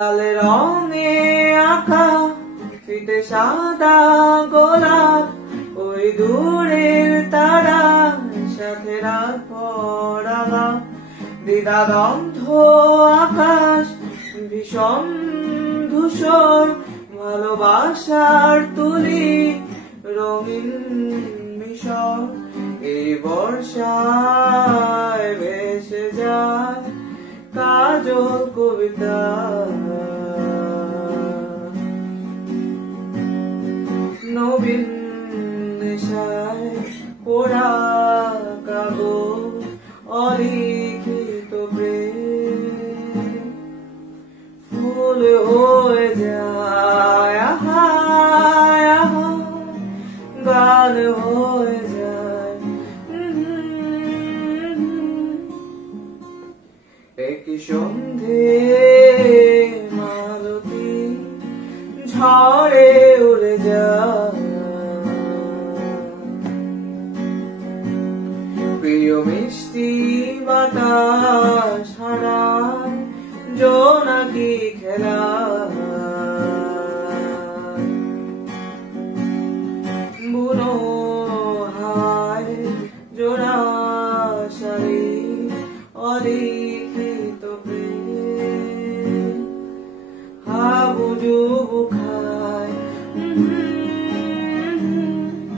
লাল রঙে আঁকা ফিতে সাদা গোলাপ, ওই দূরের তারা সাথে রাত পড়ালা। দ্বিধাদ্বন্দ্ব আকাশ ভীষণ ধূসর, ভালোবাসার তুলি রঙিন মিশর। এই বর্ষায় ভেসে যায় কাজল কবিতা, নবীন নেশায় পোড়া কাগজ অলিখিত প্রেম। ফুল হয়ে যায় আহা আহা, গান হয়ে যায় একই সন্ধে মালতী ঝড়ে উড়ে যায়। প্রিয় মিষ্টি বাতাস হারায় জোনাকি খেলা, বুনো হায় জোড়া শাড়ি অলিখিত